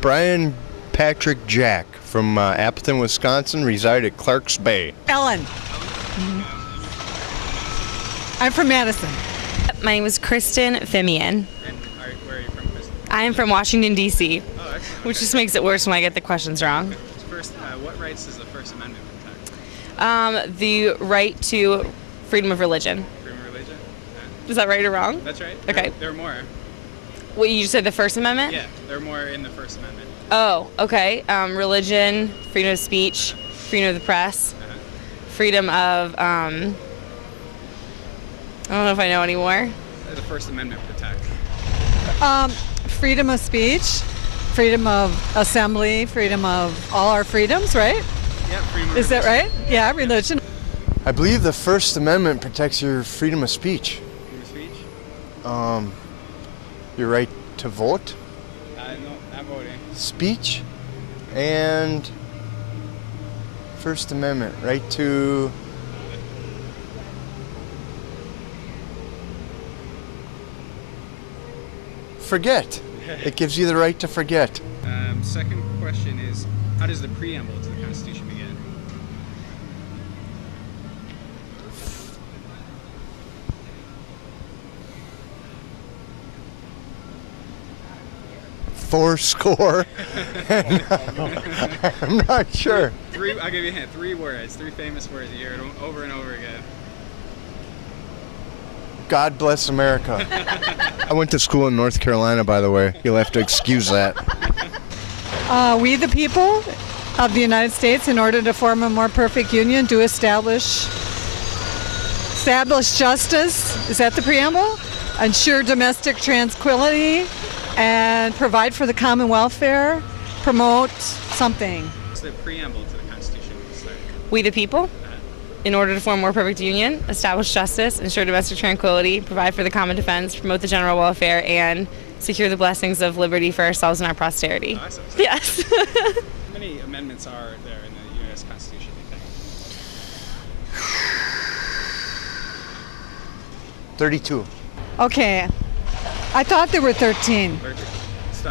Brian Patrick Jack from Appleton, Wisconsin, reside at Clarks Bay. Ellen. I'm from Madison. My name is Kristen Fimian. And where are you from, Kristen? I am from Washington, D.C., Oh, excellent. which just makes it worse when I get the questions wrong. First, what rights does the First Amendment protect? The right to freedom of religion. Freedom of religion? Is that right or wrong? That's right. Okay. There are more. What, you said the First Amendment? Yeah, there are more in the First Amendment. Oh, okay. Religion, freedom of speech, freedom of the press, freedom of, I don't know if I know any more. The First Amendment protects. Freedom of speech, freedom of assembly, freedom of all our freedoms, right? Yeah, freedom of Is that right? Yeah, religion. I believe the First Amendment protects your freedom of speech. Freedom of speech? Your right to vote, No, not voting. speech, and First Amendment, right to forget. It gives you the right to forget. Second question is, how does the preamble to the Constitution begin? Fourscore. I'm not sure. I'll give you a hint. 3 words, 3 famous words you hear it over and over again. God bless America. I went to school in North Carolina, by the way. You'll have to excuse that. We the people of the United States, in order to form a more perfect union, do establish justice. Is that the preamble? Ensure domestic tranquility and provide for the common welfare, promote something. What's the preamble to the Constitution? We the people, in order to form a more perfect union, establish justice, ensure domestic tranquility, provide for the common defense, promote the general welfare, and secure the blessings of liberty for ourselves and our posterity. Awesome. Yes. How many amendments are there in the U.S. Constitution, do you think? 32. Okay. I thought there were 13.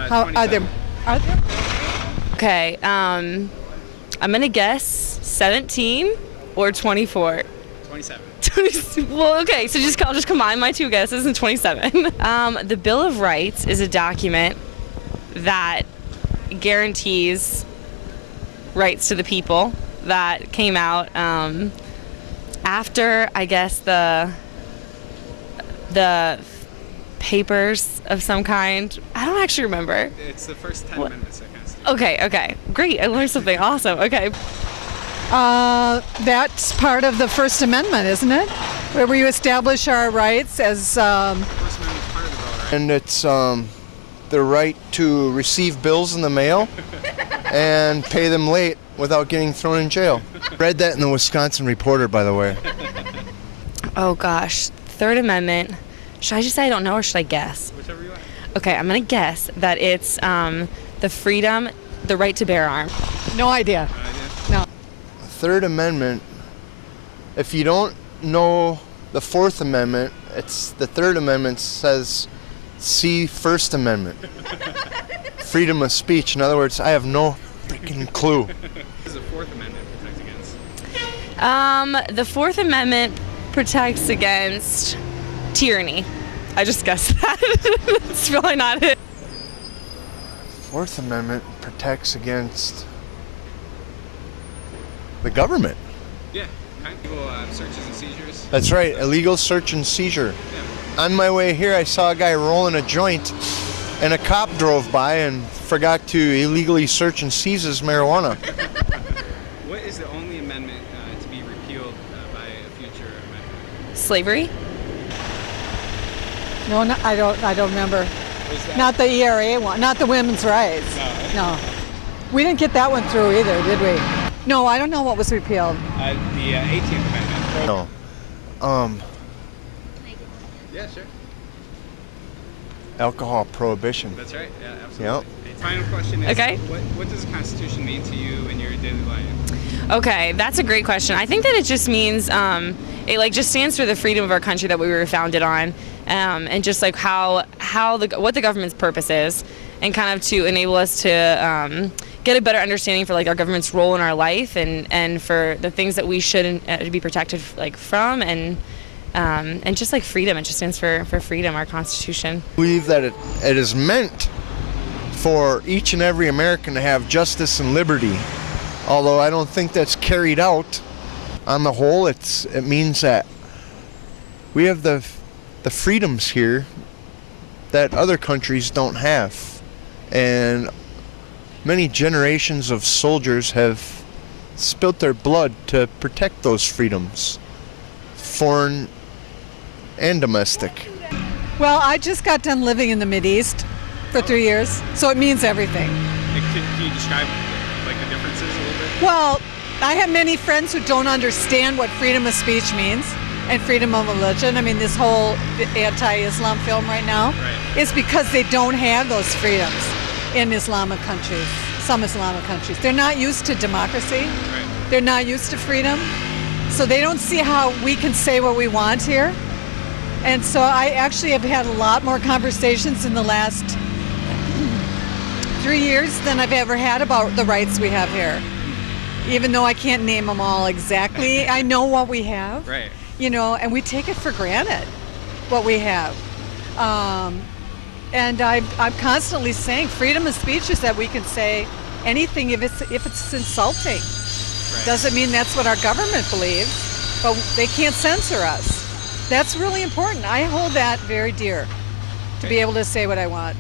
How, 27. are there? Okay, I'm going to guess 17 or 24. 27. Well, okay, so I'll just combine my 2 guesses and 27. The Bill of Rights is a document that guarantees rights to the people that came out after, I guess, the papers of some kind. I don't actually remember. It's the first 10 amendments of the Constitution. Okay, great. I learned something awesome. Okay. That's part of the First Amendment, isn't it? Where we establish our rights as... First Amendment's part of the bill, right? And it's the right to receive bills in the mail and pay them late without getting thrown in jail. Read that in the Wisconsin Reporter, by the way. Oh, gosh. Third Amendment. Should I just say I don't know, or should I guess? Whichever you want. Okay, I'm going to guess that it's the right to bear arms. No idea. No. Third Amendment, if you don't know the Fourth Amendment, it's the Third Amendment says, see First Amendment. Freedom of speech. In other words, I have no freaking clue. What does the Fourth Amendment protect against? The Fourth Amendment protects against tyranny. I just guessed that. It's really not it. Fourth Amendment protects against the government. Yeah, illegal searches and seizures. That's right, illegal search and seizure. Yeah. On my way here, I saw a guy rolling a joint, and a cop drove by and forgot to illegally search and seize his marijuana. What is the only amendment to be repealed by a future amendment? Slavery? No, I don't remember. Was that? Not the ERA one, not the women's rights. No. We didn't get that one through either, did we? No, I don't know what was repealed. The 18th Amendment. No. Yeah, sure. Alcohol prohibition. That's right. Yeah, absolutely. Yep. Final question is, Okay. what does the Constitution mean to you in your daily life? Okay, that's a great question. I think that it just means it like just stands for the freedom of our country that we were founded on, and just like what the government's purpose is, and kind of to enable us to get a better understanding for like our government's role in our life, and for the things that we should be protected like from, and just like freedom. It just stands for freedom, our Constitution. I believe that it is meant for each and every American to have justice and liberty. Although I don't think that's carried out. On the whole, it means that we have the freedoms here that other countries don't have. And many generations of soldiers have spilt their blood to protect those freedoms, foreign and domestic. Well, I just got done living in the Mideast for 3 years, so it means everything. Can you describe like the differences a little bit? Well, I have many friends who don't understand what freedom of speech means and freedom of religion. I mean, this whole anti-Islam film right now is because they don't have those freedoms in Islamic countries, some Islamic countries. They're not used to democracy. They're not used to freedom. So they don't see how we can say what we want here. And so I actually have had a lot more conversations in the last 3 years than I've ever had about the rights we have here. Even though I can't name them all exactly, I know what we have. Right. You know, and we take it for granted, what we have. And I'm constantly saying freedom of speech is that we can say anything if it's insulting. Right. Doesn't mean that's what our government believes, but they can't censor us. That's really important. I hold that very dear, to be able to say what I want.